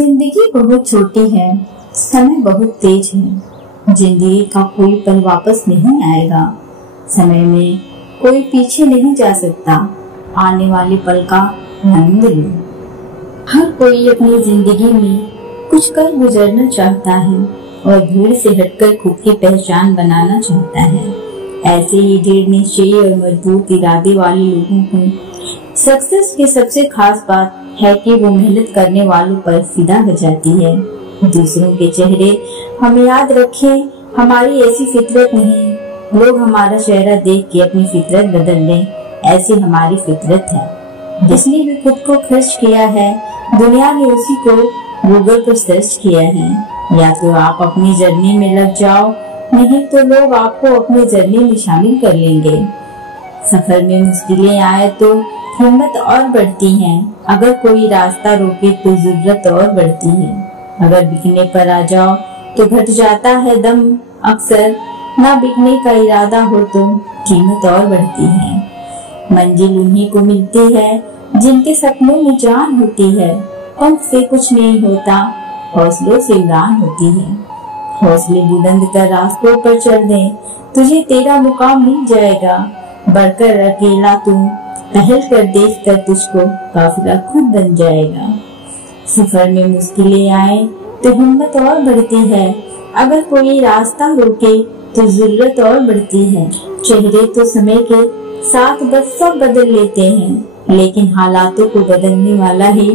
जिंदगी बहुत छोटी है, समय बहुत तेज है। जिंदगी का कोई पल वापस नहीं आएगा। समय में कोई पीछे नहीं जा सकता। आने वाले पल का आनंद लो। हर कोई अपनी जिंदगी में कुछ कर गुजरना चाहता है और भीड़ से हटकर खुद की पहचान बनाना चाहता है। ऐसे ही दृढ़ निश्चयी और मजबूत इरादे वाले लोगों को सक्सेस की सबसे खास बात है कि वो मेहनत करने वालों पर फिदा हो जाती है। दूसरों के चेहरे हमें याद रखें, हमारी ऐसी फितरत नहीं। लोग हमारा चेहरा देख के अपनी फितरत बदल लें, ऐसी हमारी फितरत है। जिसने भी खुद को खर्च किया है, दुनिया ने उसी को गूगल पर सर्च किया है। या तो आप अपनी जर्नी में लग जाओ, नहीं तो लोग आपको अपने जर्नी में शामिल कर लेंगे। सफर में मुश्किलें आए तो हिम्मत और बढ़ती है। अगर कोई रास्ता रोके तो जरूरत और बढ़ती है। अगर बिकने पर आ जाओ तो घट जाता है दम। अक्सर ना बिकने का इरादा हो तो कीमत और बढ़ती है। मंजिल उन्हीं को मिलती है जिनके सपनों में जान होती है। पंख से कुछ नहीं होता, हौसलों से उड़ान होती है। हौसले बुलंद कर रास्तों पर चल दे, तुझे तेरा मुकाम मिल जाएगा। बढ़कर अकेला तू पहल कर, देख कर तुझको काफिला खुद बन जाएगा। सफर में मुश्किलें आए तो हिम्मत और बढ़ती है। अगर कोई रास्ता रोके तो जरूरत और बढ़ती है। चेहरे तो समय के साथ बस सब बदल लेते हैं, लेकिन हालातों को बदलने वाला ही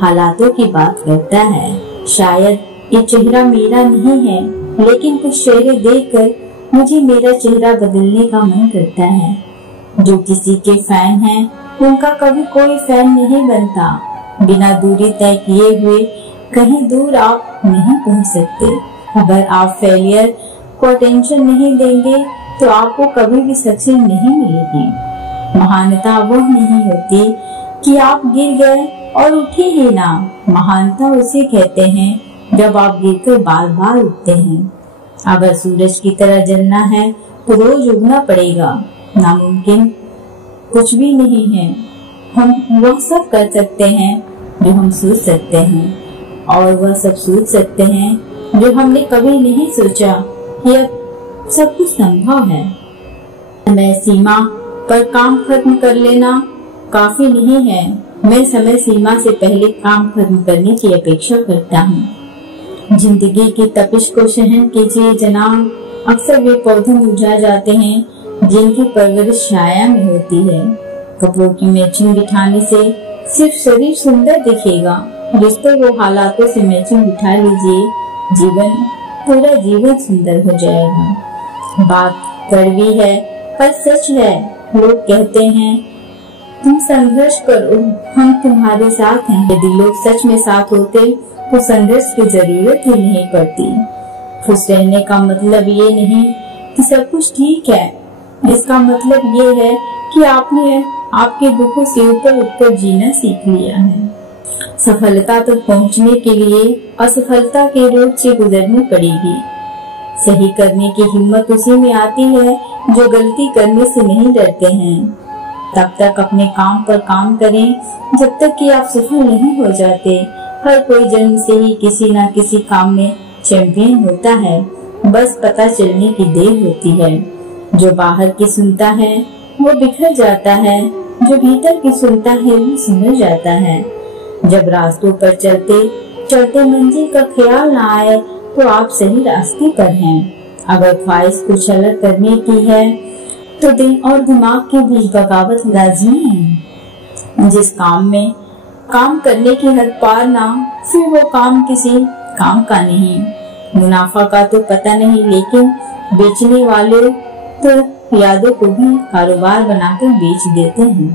हालातों की बात करता है। शायद ये चेहरा मेरा नहीं है, लेकिन कुछ चेहरे देखकर मुझे मेरा चेहरा बदलने का मन करता है। जो किसी के फैन हैं, उनका कभी कोई फैन नहीं बनता। बिना दूरी तय किए हुए कहीं दूर आप नहीं पहुंच सकते। अगर आप फेलियर को अटेंशन नहीं देंगे तो आपको कभी भी सक्सेस नहीं मिलेगी। महानता वह नहीं होती कि आप गिर गए और उठे ही ना। महानता उसे कहते हैं जब आप गिरकर बार बार उठते हैं। अगर सूरज की तरह जलना है तो रोज उगना पड़ेगा। नामुमकिन कुछ भी नहीं है। हम वह सब कर सकते हैं जो हम सोच सकते हैं, और वह सब सोच सकते हैं जो हमने कभी नहीं सोचा। यह सब कुछ संभव है। समय सीमा पर काम खत्म कर लेना काफी नहीं है। मैं समय सीमा से पहले काम खत्म करने की अपेक्षा करता हूँ। जिंदगी की तपिश को सहन कीजिए जनाब। अक्सर वे पौधे मुरझा जाते हैं जिनकी परवरिश छाया में होती है। कपड़ों की मैचिंग बिठाने से सिर्फ शरीर सुंदर दिखेगा, रिश्ते वो हालातों से मैचिंग बिठा लीजिए, पूरा जीवन सुंदर हो जाएगा। बात कड़वी है पर सच है। लोग कहते हैं तुम संघर्ष करो, हम तुम्हारे साथ हैं। यदि लोग सच में साथ होते तो संघर्ष की जरूरत ही नहीं पड़ती। खुश रहने का मतलब ये नहीं कि सब कुछ ठीक है। इसका मतलब ये है कि आपने आपके दुखों से ऊपर उठकर जीना सीख लिया है। सफलता तक पहुंचने के लिए असफलता के रोड से गुजरनी पड़ेगी। सही करने की हिम्मत उसी में आती है जो गलती करने से नहीं डरते हैं। तब तक अपने काम पर काम करें जब तक कि आप सफल नहीं हो जाते। हर कोई जन्म से ही किसी न किसी काम में चैंपियन होता है, बस पता चलने की देर होती है। जो बाहर की सुनता है वो बिखर जाता है, जो भीतर की सुनता है वो सिमर जाता है। जब रास्तों पर चलते चलते मंजिल का ख्याल न आए तो आप सही रास्ते पर हैं। अगर ख्वाहिश कुछ अलग करने की है तो दिल और दिमाग के बीच बगावत लाज़मी है। जिस काम में काम करने की हद पार ना, फिर वो काम किसी काम का नहीं। मुनाफा का तो पता नहीं, लेकिन बेचने वाले तो यादों को भी कारोबार बनाकर बेच देते हैं।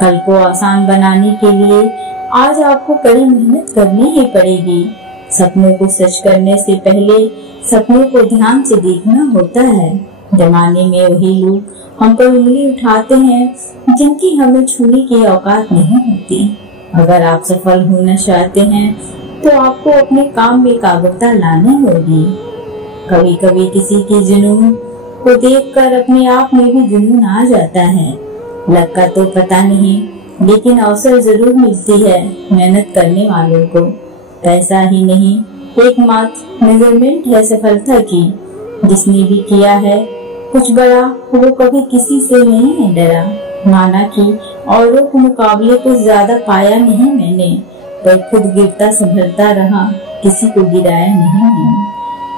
कल को आसान बनाने के लिए आज आपको कड़ी मेहनत करनी ही पड़ेगी। सपनों को सच करने से पहले सपनों को ध्यान से देखना होता है। जमाने में वही लोग हम पर उंगली उठाते हैं जिनकी हमें छूने की औकात नहीं होती। अगर आप सफल होना चाहते हैं तो आपको अपने काम में एकाग्रता लानी होगी। कभी कभी किसी के जुनून को देखकर अपने आप में भी जुनून आ जाता है। लक का तो पता नहीं, लेकिन अवसर जरूर मिलती है मेहनत करने वालों को। पैसा ही नहीं, एकमात्र मेजरमेंट है सफलता की। जिसने भी किया है कुछ बड़ा, वो कभी किसी से नहीं डरा। माना कि औरों के मुकाबले कुछ ज्यादा पाया नहीं मैंने, पर खुद गिरता संभलता रहा, किसी को गिराया नहीं मैंने।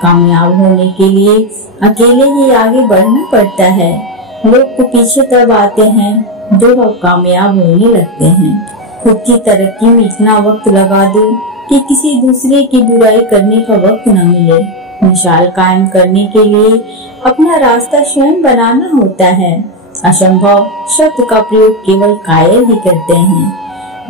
कामयाब होने के लिए अकेले ही आगे बढ़ना पड़ता है। लोग तो पीछे तब आते हैं जब आप कामयाब होने लगते हैं। खुद की तरक्की में इतना वक्त लगा दो कि किसी दूसरे की बुराई करने का वक्त न मिले। मिसाल कायम करने के लिए अपना रास्ता स्वयं बनाना होता है। असंभव शब्द का प्रयोग केवल कायर ही करते हैं।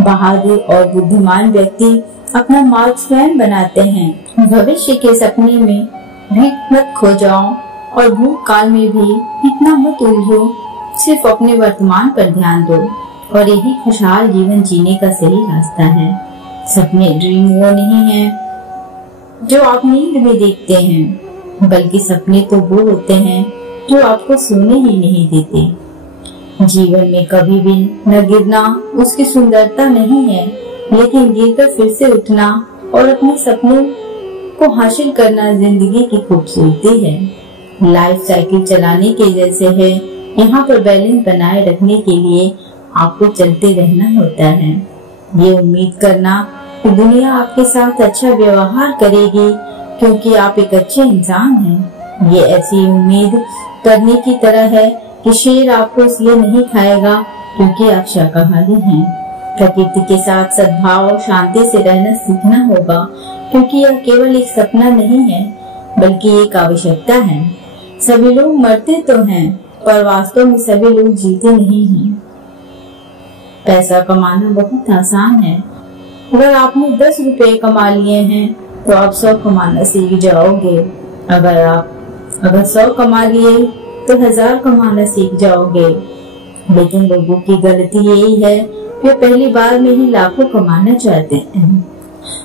बहादुर और बुद्धिमान व्यक्ति अपना मार्ग स्वयं बनाते हैं। भविष्य के सपने में भी मत खो जाओ और भूतकाल में भी इतना मत उलझो। सिर्फ अपने वर्तमान पर ध्यान दो और यही खुशहाल जीवन जीने का सही रास्ता है। सपने ड्रीम वो नहीं है जो आप नींद में देखते हैं, बल्कि सपने तो वो होते हैं जो आपको सोने ही नहीं देते। जीवन में कभी भी न गिरना उसकी सुंदरता नहीं है, लेकिन गिरकर फिर से उठना और अपने सपनों को हासिल करना जिंदगी की खूबसूरती है। लाइफ साइकिल चलाने के जैसे है। यहाँ पर बैलेंस बनाए रखने के लिए आपको चलते रहना होता है। ये उम्मीद करना कि दुनिया आपके साथ अच्छा व्यवहार करेगी क्योंकि आप एक अच्छे इंसान हैं, ये ऐसी उम्मीद करने की तरह है कि शेर आपको इसलिए नहीं खाएगा क्योंकि आप शाकाहारी हैं। प्रकृति के साथ सद्भाव और शांति से रहना सीखना होगा क्योंकि यह केवल एक सपना नहीं है बल्कि एक आवश्यकता है। सभी लोग मरते तो हैं पर वास्तव में सभी लोग जीते नहीं हैं। पैसा कमाना बहुत आसान है। अगर आपने 10 रुपए कमा लिए हैं तो आप 100 कमाना सीख जाओगे। अगर 100 कमा लिए तो 1000 कमाना सीख जाओगे। लेकिन लोगों की गलती यही है, वे पहली बार में ही लाखों कमाना चाहते हैं।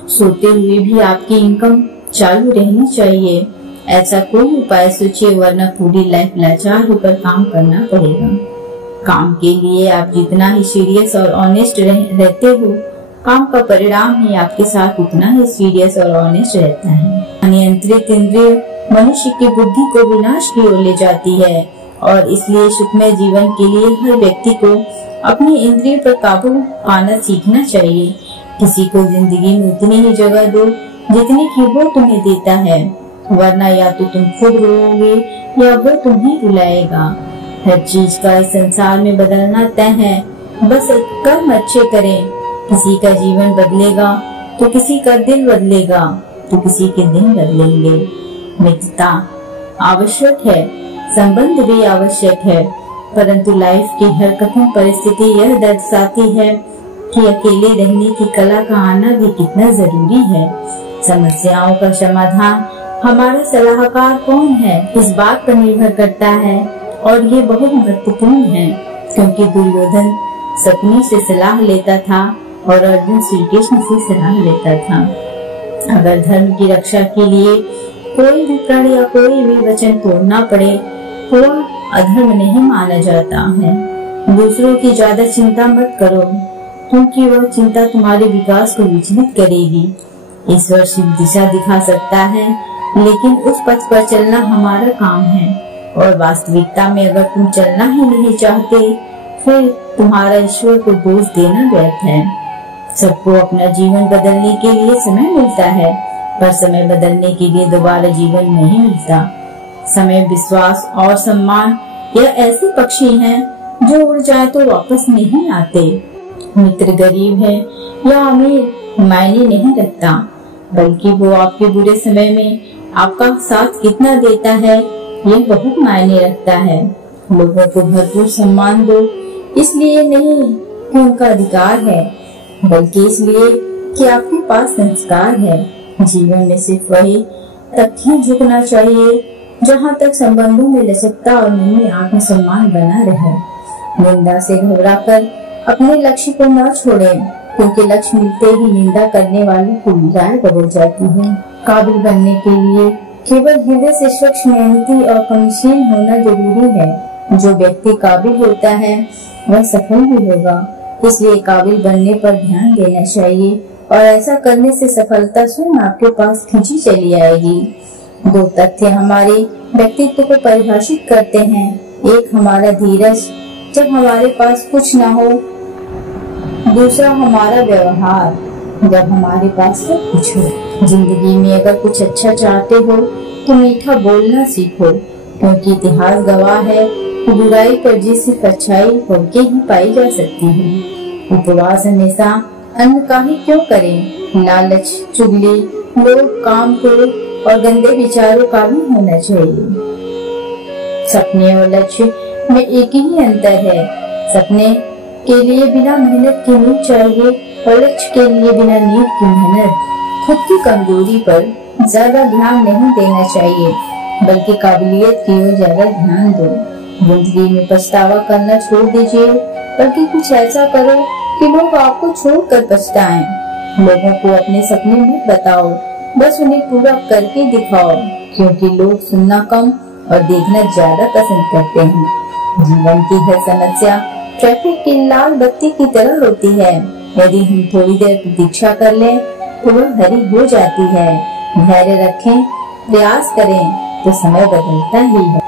सोते हुए भी आपकी इनकम चालू रहनी चाहिए। ऐसा कोई उपाय सोचिए, वरना पूरी लाइफ लाचार होकर काम करना पड़ेगा। काम के लिए आप जितना ही सीरियस और ऑनेस्ट रहते हो, काम का परिणाम ही आपके साथ उतना ही सीरियस और ऑनेस्ट रहता है। अनियंत्रित इंद्रिय मनुष्य की बुद्धि को विनाश की ओर ले जाती है और इसलिए सुखमय जीवन के लिए हर व्यक्ति को अपनी इंद्रियों पर काबू पाना सीखना चाहिए। किसी को जिंदगी में उतनी ही जगह दो जितनी की वो तुम्हें देता है, वरना या तो तुम खुद रोओगे या वो तुम्हें रुलाएगा। हर चीज का इस संसार में बदलना तय है, बस कर्म अच्छे करें। किसी का जीवन बदलेगा तो किसी का दिल बदलेगा तो किसी के दिन बदलेंगे। मित्रता आवश्यक है, संबंध भी आवश्यक है, परंतु लाइफ की हर कठिन परिस्थिति यह दर्शाती है कि अकेले रहने की कला का आना भी कितना जरूरी है। समस्याओं का समाधान हमारा सलाहकार कौन है, इस बात पर निर्भर करता है और ये बहुत महत्वपूर्ण है क्योंकि दुर्योधन सपने से सलाह लेता था और अर्जुन श्री कृष्ण से सलाह लेता था। अगर धर्म की रक्षा के लिए कोई भी प्रण या कोई भी वचन तोड़ना पड़े तो वह अधर्म नहीं माना जाता है। दूसरों की ज्यादा चिंता मत करो क्योंकि वह चिंता तुम्हारे विकास को विचलित करेगी। ईश्वर सिर्फ दिशा दिखा सकता है, लेकिन उस पथ पर चलना हमारा काम है और वास्तविकता में अगर तुम चलना ही नहीं चाहते फिर तुम्हारा ईश्वर को दोष देना व्यर्थ है। सबको अपना जीवन बदलने के लिए समय मिलता है, पर समय बदलने के लिए दोबारा जीवन नहीं मिलता। समय, विश्वास और सम्मान यह ऐसे पक्षी हैं जो उड़ जाए तो वापस नहीं आते। मित्र गरीब है या अमीर मायने नहीं रखता, बल्कि वो आपके बुरे समय में आपका साथ कितना देता है यह बहुत मायने रखता है। लोगों को भरपूर सम्मान दो, इसलिए नहीं कि उनका अधिकार है, बल्कि इसलिए कि आपके पास संस्कार है। जीवन में सिर्फ वही तक ही झुकना चाहिए जहाँ तक संबंधों में लचकता और मन में आत्मसम्मान बना रहे। निंदा से घबराकर अपने लक्ष्य को न छोड़ें, क्योंकि लक्ष्य मिलते ही निंदा करने वालों की राय बदल जाती है। काबिल बनने के लिए केवल हृदय से स्वच्छ, मेहनती और कमशील होना जरूरी है। जो व्यक्ति काबिल होता है वह सफल भी होगा, इसलिए काबिल बनने पर ध्यान देना चाहिए और ऐसा करने से सफलता स्वयं आपके पास खींची चली आएगी। 2 तथ्य हमारे व्यक्तित्व को परिभाषित करते हैं। एक हमारा धीरज जब हमारे पास कुछ न हो, दूसरा हमारा व्यवहार जब हमारे पास सब कुछ हो। जिंदगी में अगर कुछ अच्छा चाहते हो तो मीठा बोलना सीखो, क्योंकि इतिहास गवाह है कि बुराई पर जीत सिर्फ अच्छाई होके ही पाई जा सकती है। उपवास हमेशा अन्न का ही क्यों करें? लालच, चुगली, लोभ, काम, क्रोध और गंदे विचारों का भी होना चाहिए। सपने और लक्ष्य में एक ही अंतर है। सपने के लिए बिना मेहनत की नींद चाहिए और लक्ष्य के लिए बिना नींद की मेहनत। खुद की कमजोरी पर ज्यादा ध्यान नहीं देना चाहिए, बल्कि काबिलियत की ओर ज्यादा ध्यान दो। जिंदगी में पछतावा करना छोड़ दीजिए, बल्कि कुछ ऐसा करो कि लोग आपको छोड़कर पछताएं। लोगों को अपने सपने मत बताओ, बस उन्हें पूरा करके दिखाओ, क्योंकि लोग सुनना कम और देखना ज्यादा पसंद करते हैं। जीवन की हर समस्या ट्रैफिक की लाल बत्ती की तरह होती है। यदि हम थोड़ी देर प्रतीक्षा कर लें तो वह हरी हो जाती है। धैर्य रखें, प्रयास करें तो समय बदलता ही है।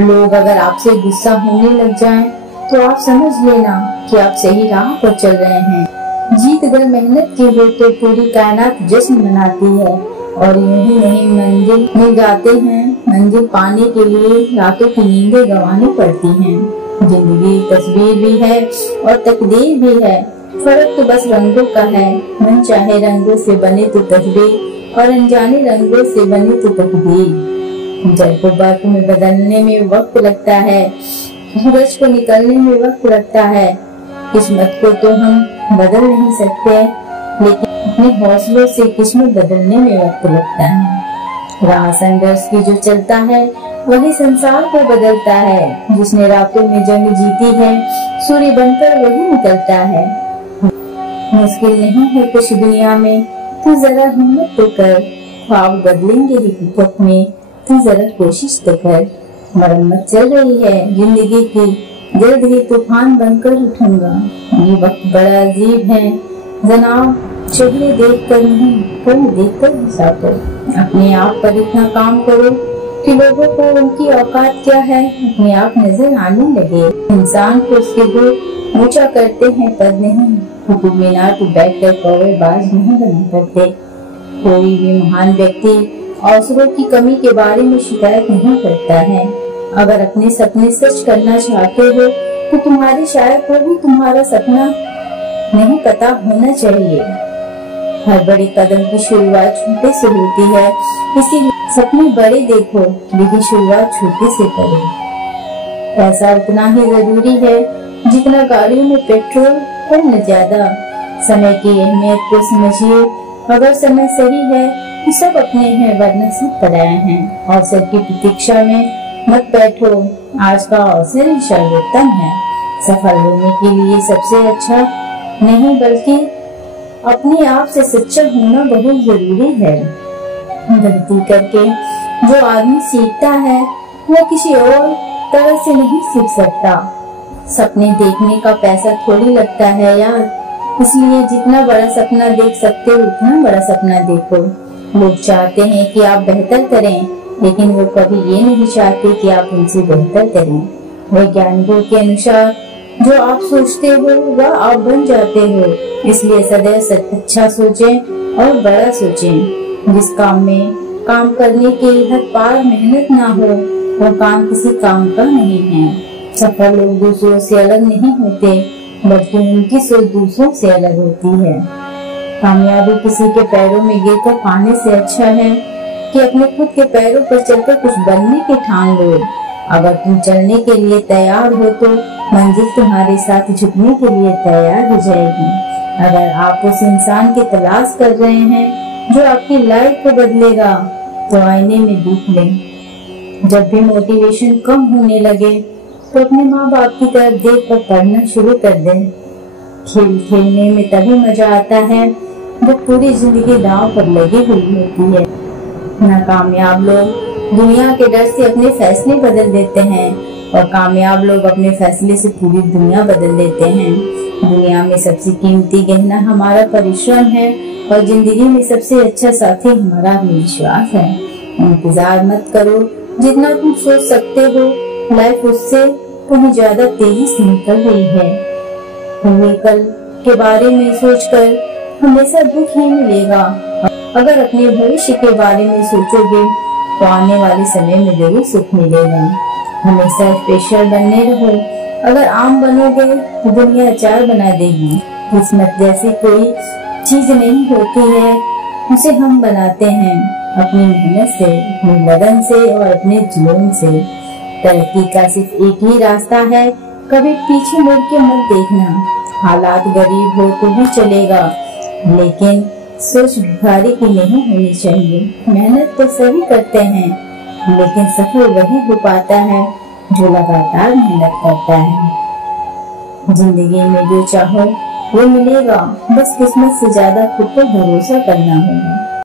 लोग अगर आपसे गुस्सा होने लग जाएं, तो आप समझ लेना कि आप सही राह पर चल रहे हैं। जीत अगर मेहनत की हो तो पूरी कायनात जश्न मनाती है। और यही नहीं, मंजिल में जाते हैं, मंजिल पाने के लिए रातों की नींदें गंवानी पड़ती हैं। जिंदगी तस्वीर भी है और तकदीर भी है, फर्क तो बस रंगों का है। मन चाहे रंगों से बने तो तस्वीर और अनजाने रंगों से बने तो तकदीर। जल को बर्फ में बदलने में वक्त लगता है, सूरज को निकलने में वक्त लगता है। किस्मत को तो हम बदल नहीं सकते, लेकिन अपने हौसलों से किस्मत बदलने में वक्त लगता है। राह संघर्ष की जो चलता है वही संसार को बदलता है। जिसने रातों में जंग जीती है, सूर्य बनकर वही निकलता है। मुश्किल नहीं है कुछ दुनिया में, तू जरा हिम्मत तो कर। ख्वाब बदलेंगे ही वक्त में, तू जरा कोशिश तो कर। मरम्मत चल रही है जिंदगी की, जल्द ही तूफान बनकर उठूंगा। ये वक्त बड़ा अजीब है जनाब, चेहरे देख कर नहीं, कर्म देख कर हिसाब करो। अपने आप पर इतना काम करो कि लोगों को उनकी औकात क्या है अपने आप नजर आने लगे। इंसान को उसके गुण ऊंचा करते हैं, पद नहीं। कुतुब मीनार पर बैठकर कौवे बाज नहीं बना करते। कोई भी महान व्यक्ति अवसरों की कमी के बारे में शिकायत नहीं करता है। अगर अपने सपने सच करना चाहते हो तो तुम्हारे शायद को भी तुम्हारा सपना नहीं पता होना चाहिए। हर बड़े कदम की शुरुआत छोटे से होती है, इसीलिए सपने बड़े देखो लेकिन शुरुआत छोटे से करो। पैसा उतना ही जरूरी है जितना गाड़ियों में पेट्रोल और न ज्यादा। समय की अहमियत को समझिए, अगर समय सही है तो सब अपने हैं, वरना सब पराये हैं। अवसर की प्रतीक्षा में मत बैठो, आज का अवसर ही सर्वोत्तम है। सफल होने के लिए सबसे अच्छा नहीं बल्कि अपने आप से सच्चा होना बहुत जरूरी है। गलती करके जो आदमी सीखता है वह किसी और तरह से नहीं सीख सकता। सपने देखने का पैसा थोड़ी लगता है यार, इसलिए जितना बड़ा सपना देख सकते हो उतना बड़ा सपना देखो। लोग चाहते हैं कि आप बेहतर करें, लेकिन वो कभी ये नहीं चाहते कि आप उनसे बेहतर करें। वैज्ञानिकों के अनुसार जो आप सोचते हो वह आप बन जाते हो, इसलिए सदैव अच्छा सोचें और बड़ा सोचें। जिस काम में काम करने के हद पार मेहनत ना हो वह काम किसी काम का नहीं है। सफल लोग दूसरों से अलग नहीं होते, बल्कि उनकी सोच दूसरों से अलग होती है। कामयाबी किसी के पैरों में गिरकर पाने से अच्छा है कि अपने खुद के पैरों पर चलकर कुछ बनने के ठान लो। अगर तुम चलने के लिए तैयार हो तो मंजिल तुम्हारे साथ झुकने के लिए तैयार हो जाएगी। अगर आप उस इंसान की तलाश कर रहे हैं जो आपकी लाइफ को बदलेगा, तो आईने में देख लें। जब भी मोटिवेशन कम होने लगे तो अपने माँ बाप की तरफ देख कर पढ़ना शुरू कर दें। खेल खेलने में तभी मजा आता है जब पूरी जिंदगी दांव पर लगी हुई होती है। नाकामयाब लोग दुनिया के डर से अपने फैसले बदल देते हैं और कामयाब लोग अपने फैसले से पूरी दुनिया बदल देते हैं। दुनिया में सबसे कीमती गहना हमारा परिश्रम है और जिंदगी में सबसे अच्छा साथी हमारा आत्मविश्वास है। इंतजार मत करो, जितना तुम सोच सकते हो लाइफ उससे कहीं ज्यादा तेजी से निकल रही है। तुम्हें कल के बारे में सोचकर हमेशा दुख ही मिलेगा। अगर अपने भविष्य के बारे में सोचोगे तो आने वाले समय में जरूर सुख मिलेगा। हमेशा स्पेशल बनने रहो। अगर आम बनोगे तो दुनिया अचार बना देगी। किस्मत जैसी कोई चीज नहीं होती है, उसे हम बनाते हैं अपनी मेहनत से, अपनी लगन से और अपने जुनून से। तरक्की का सिर्फ एक ही रास्ता है, कभी पीछे मुड़ के मत देखना। हालात गरीब हो तो भी चलेगा, लेकिन सोच भिखारी की नहीं होनी चाहिए। मेहनत तो सभी करते हैं, लेकिन सफल वही हो पाता है जो लगातार मेहनत करता है। जिंदगी में जो चाहो वो मिलेगा, बस किस्मत से ज्यादा खुद पर भरोसा करना होगा।